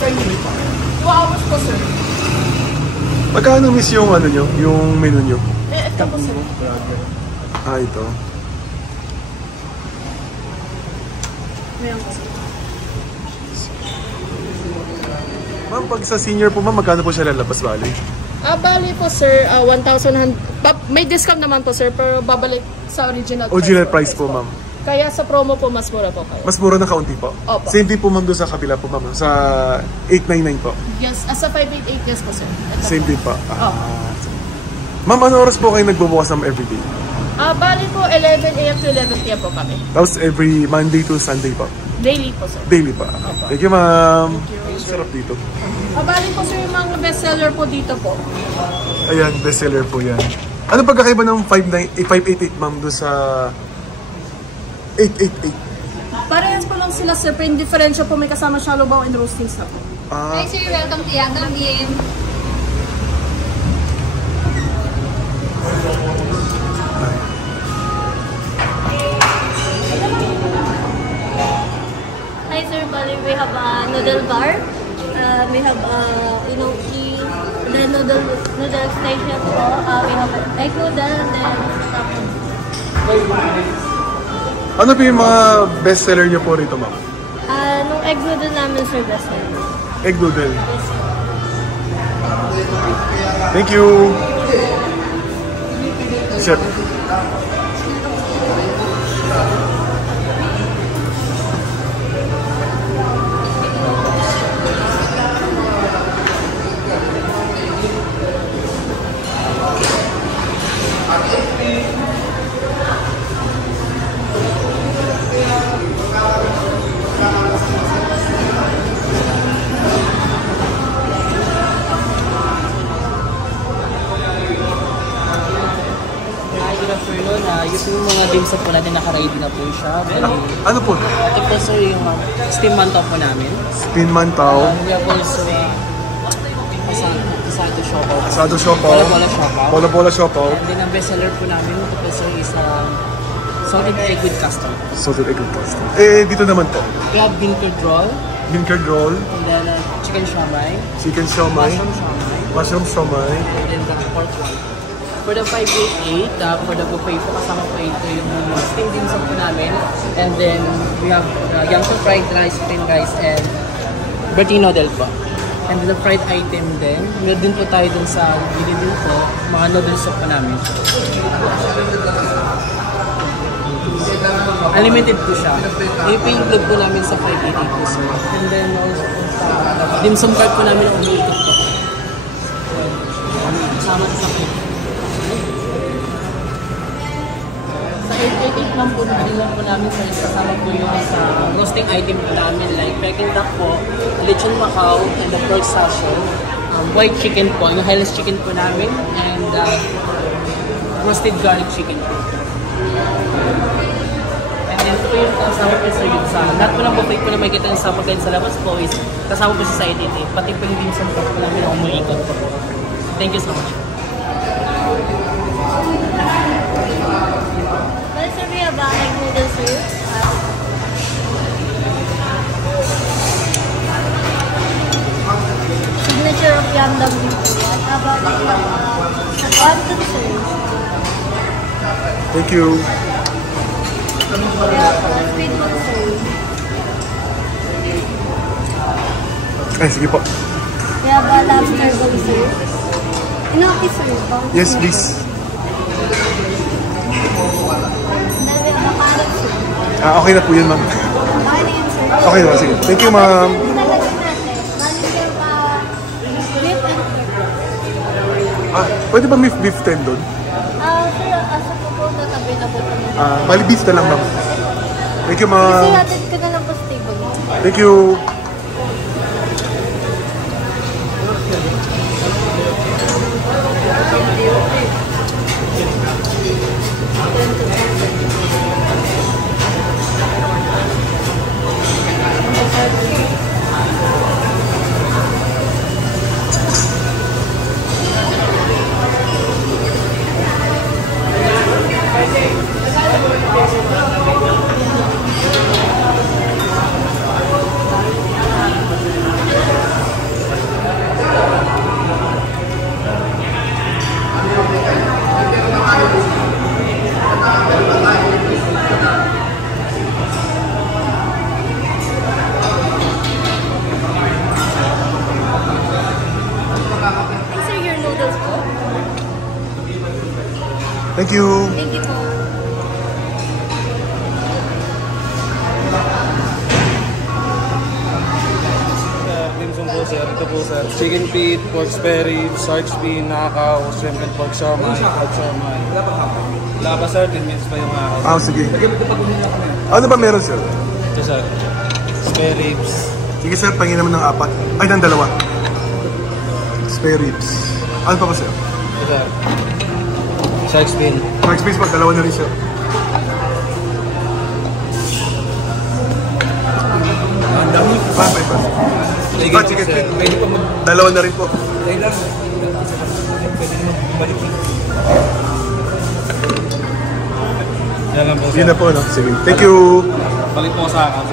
per day po. 2 hours po, sir. Magkano miss yung ano nyo? Yung menu nyo? Ito po, sir. Ah, ito. Meron po, sir. Ma'am, pag sa senior po ma'am, magkano po siya lalabas bali? Bali po, sir, 1,000. May discount naman po, sir, pero babalik sa original price po, ma'am. Kaya sa promo po, mas mura po kayo. Mas mura na kaunti po? Opo. Same din po ma'am doon sa kabila po ma'am, sa 899 po? Yes, sa 588, yes po, sir. Ito Same po. din po? Opo. Ma'am, ano oras po kayo nagbubukas ma'am everyday? Bali po, 11 a.m. to 11 p.m. po kami. Tapos every Monday to Sunday po? Daily po, sir. Daily pa? Opo. Thank you ma'am. Thank you. Sarap dito. Bali po, sir, yung mga bestseller po dito po. Ayan, bestseller po yan. Ano pagkakaiba ng 588 ma'am doon sa 888? Parehas po lang sila, sir, pero yung differential po may kasama shallow bow and roastings na po. Hi sir, welcome to Yandam Game. Hi sir, bali we have a noodle bar. We have enoki, the noodle station po. We have egg noodle and then Ano po yung mga bestseller niyo po rito ma'am? nung egg noodle namin sir, best sir. Egg noodle. Yes, sir. Thank you. Chef. Yung mga dimsum po natin naka-ready na po siya. Ano po? Ito po sir yung steam mantaw po namin. Steam mantaw. We have also asado siopaw. Asado siopaw. Bola-bola siopaw. Bola-bola siopaw. And then ang bestseller po namin ito po sir is salted egg with custard. Salted egg with custard. Eh, dito naman po. We have bean curd roll. Bean curd roll. And then chicken siomai. Chicken siomai. Mushroom siomai. Mushroom siomai. And then the pork one. For the 588, for the buffet po, kasama po ito yung steam dimsum po namin. And then, we have yamsum fried rice, plain rice, and birthday noodle po. And then the fried item din, meron din po tayo dun sa gilid din po, mga noodle soup po namin. Unlimited po siya. Ipa-include po namin sa 588 po sir. And then, also, dimsum card po namin ang umiikot po. Kasama sa sakit. 888 lang po namin sa kasama po yung sa roasting item po namin like peking duck po, lechon macao, and the pork sashon, white chicken po, yung highlands chicken po namin, and roasted garlic chicken po. And then po yung kasama po sa yun sa lahat po ng buffet po na may kita sa pagkain sa labas po is kasama po sa 888, pati po yung dimsum po namin ang umuikot po. Thank you so much. Egg noodle sir. Signature of Yandam dito. At about wonton sir. Thank you. Kaya sweet one sir. Ay, sige po. Kaya ba lobster ball sir? Inoki sir. Yes, please. Okay na po yun, ma'am. Okay na yun, sir. Okay na, sige. Thank you, ma'am. Pwede ba beef tendon? Sir, asa po po tatabi na po ito. Bali beef na lang, ma'am. Thank you, ma'am. Kasi natin ka na lang po stable. Thank you. Thank you. Thank you po. Dimsum po sir, ito po sir. Chicken feet, pork spare ribs, shark fin, nakaw, shrimp and pork siomai, pork siomai. Wala pa sir, 10 minutes pa yung nakaw. Sige. Ano ba meron sir? Ito sir, spare ribs. Sige sir, pangin naman ng 4. Ay, ng 2. Spare ribs. Ano pa ba sir? Ito sir, shark fin. Max Space po, 2 na rin sir. Ang dami. Chicken feet. Pwede pa 2 na rin po. Pwede na magbalik. Yan lang po sir. Yun na po, no? Sige. Thank you. Balik po sa akin.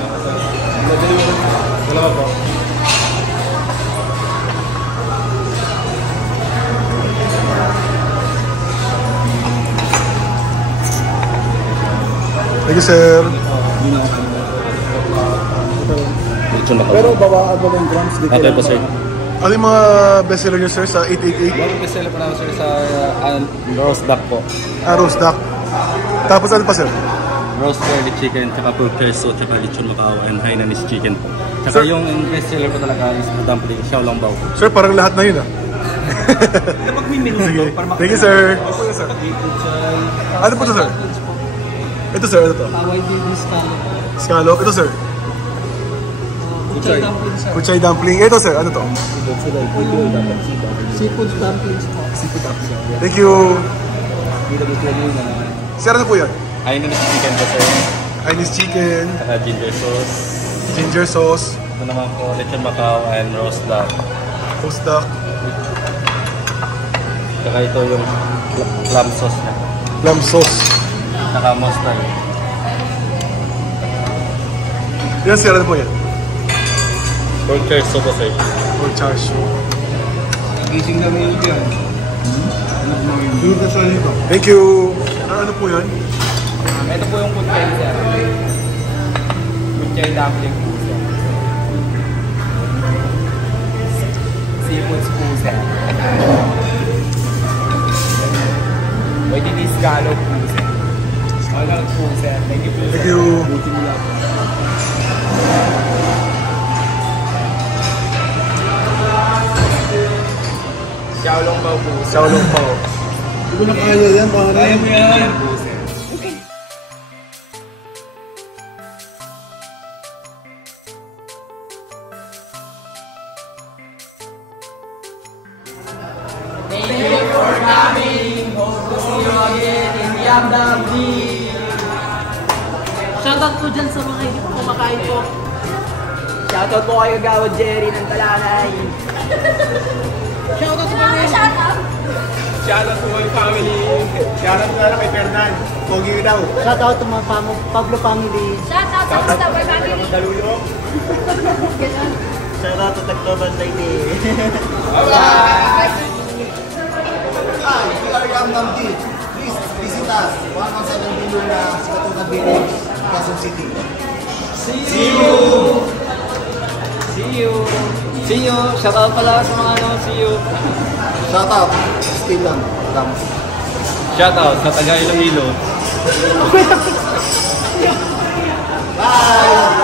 Dalawa po. Thank you, sir. Pero bawaan ba ng grams dito? Ito po sir. Ano yung mga bestseller nyo, sir, sa 888? Bagong bestseller po namin sir sa roast duck po. Roast duck. Tapos ano pa, sir? Roast curly chicken, tsaka pork terso, tsaka lechon macao, and Hainanese chicken po. Tsaka Sir, yung bestseller po talaga is the dumpling, xiaolong bao po. Sir, parang lahat na yun, ah. Kapag may menu Sige. Thank you, sir. Ano po to, sir? Ito, sir. Ano to? Tawag din yung scallop. Scallop. Ito, sir. Kuchay dumplings sir. Kuchay dumpling. Ito, sir. Ano to? Seafood dumplings po. Thank you. Sir, ano po yan? Hainanese chicken po sir. Chinese chicken, Tsaka ginger sauce. ginger sauce, Ito naman po, lechon macao and roast duck. roast duck, Tsaka ito yung clam sauce niya. lamb sauce. Tsaka mustard. Yan, sir. Ano po yan? Pork terso po sir. Or char siu. Gising na mail yan. Thank you. Ano po yan? Ito po yung kuchay sir. Kuchay dumpling po sir. Seafood po sir. Pwede ni scallop po sir. Scallop po sir. Thank you po sir. Thank you. Xiaolong bao po sir. Xiaolong pao. Hindi ko na kaya yan, pare. Kaya mo yan. Po sir. Shoutout po dyan sa mga hindi po kumakain po. Shoutout po kayo Gawad Jerry ng Talanay. Shoutout po kayo. Shoutout po kay family. Shoutout na lang kay Fernan. Pogi daw. Shoutout to mga Pablo family. Shout out sa Mustafa family. Dalulo. Shoutout to Tagtoban Lady. Please visit us. 1,700 billion na Sikatuga Village, Quezon City. See you. Shoutout pala sa mga ano. See you. Shout out. Still lang. Shoutout sa taga Iloilo. Bye!